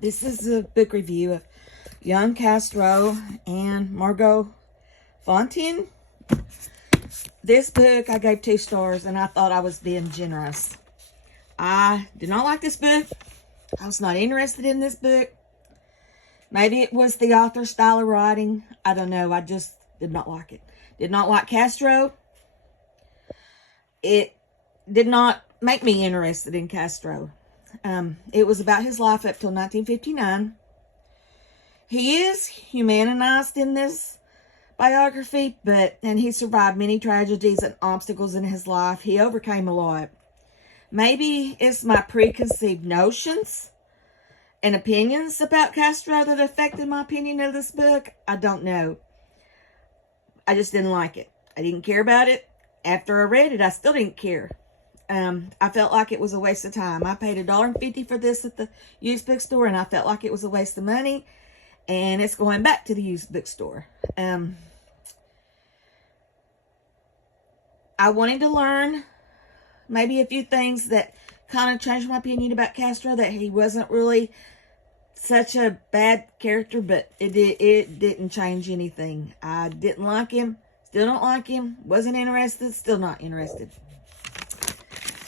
This is a book review of Young Castro and Margot Fontaine. This book I gave 2 stars, and I thought I was being generous. I did not like this book. I was not interested in this book. Maybe it was the author's style of writing. I don't know. I just did not like it. Did not like Castro. It did not make me interested in Castro. It was about his life up till 1959. He is humanized in this biography, and he survived many tragedies and obstacles in his life. He overcame a lot. Maybe it's my preconceived notions and opinions about Castro that affected my opinion of this book. I don't know. I just didn't like it. I didn't care about it. After I read it, I still didn't care. I felt like it was a waste of time. I paid $1.50 for this at the used bookstore, and I felt like it was a waste of money. And it's going back to the used bookstore. I wanted to learn maybe a few things that kind of changed my opinion about Castro, that he wasn't really such a bad character, but it didn't change anything. I didn't like him, still don't like him, wasn't interested, still not interested.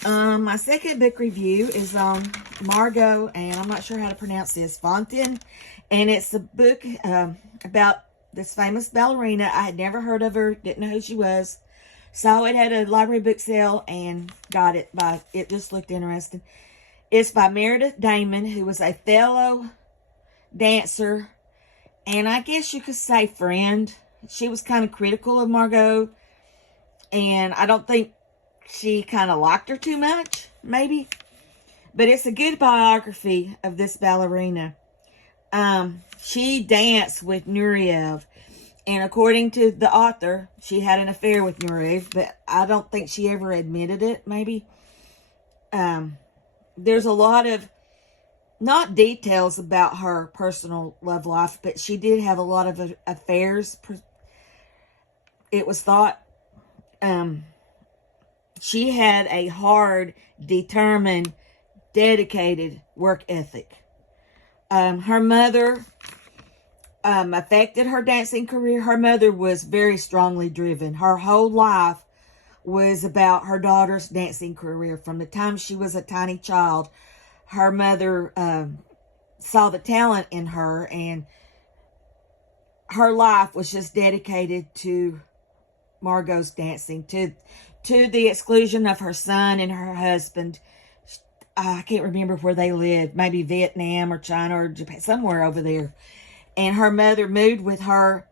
My second book review is on Margot, and I'm not sure how to pronounce this, Fontaine, and it's a book about this famous ballerina. I had never heard of her, didn't know who she was. Saw it at a library book sale and got it. It just looked interesting. It's by Meredith Damon, who was a fellow dancer, and I guess you could say friend. She was kind of critical of Margot, and I don't think she kind of liked her too much, maybe. But it's a good biography of this ballerina. She danced with Nureyev, and according to the author, she had an affair with Nureyev, but I don't think she ever admitted it, maybe. There's a lot of, not details about her personal love life, but she did have a lot of affairs. It was thought. She had a hard, determined, dedicated work ethic. Her mother affected her dancing career. Her mother was very strongly driven. Her whole life was about her daughter's dancing career. From the time she was a tiny child, her mother saw the talent in her, and her life was just dedicated to Margot's dancing, to the exclusion of her son and her husband. I can't remember where they lived, maybe Vietnam or China or Japan, somewhere over there. And her mother moved with her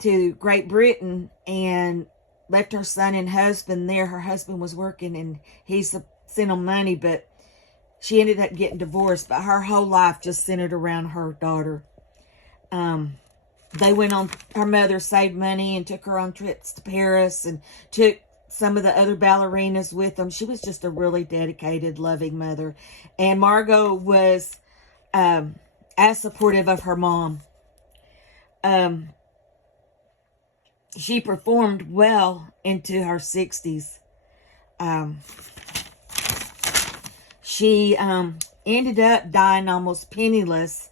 to Great Britain and left her son and husband there. Her husband was working, and he sent them money, but she ended up getting divorced. But her whole life just centered around her daughter. They went on, her mother saved money and took her on trips to Paris and took some of the other ballerinas with them. She was just a really dedicated, loving mother. And Margot was as supportive of her mom. She performed well into her 60s. She ended up dying almost penniless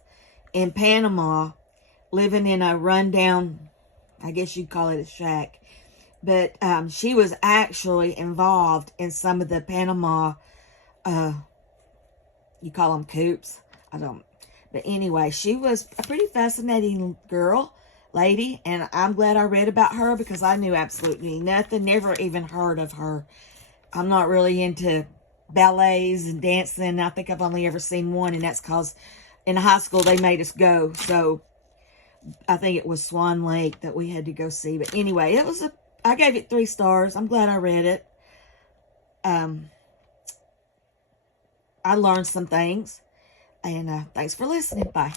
in Panama, living in a rundown, I guess you'd call it a shack. But she was actually involved in some of the Panama, you call them coups? I don't. But anyway, she was a pretty fascinating lady, and I'm glad I read about her because I knew absolutely nothing, never even heard of her. I'm not really into ballets and dancing. I think I've only ever seen one, and that's because in high school they made us go. So I think it was Swan Lake that we had to go see. But anyway, I gave it 3 stars. I'm glad I read it. I learned some things. And thanks for listening. Bye.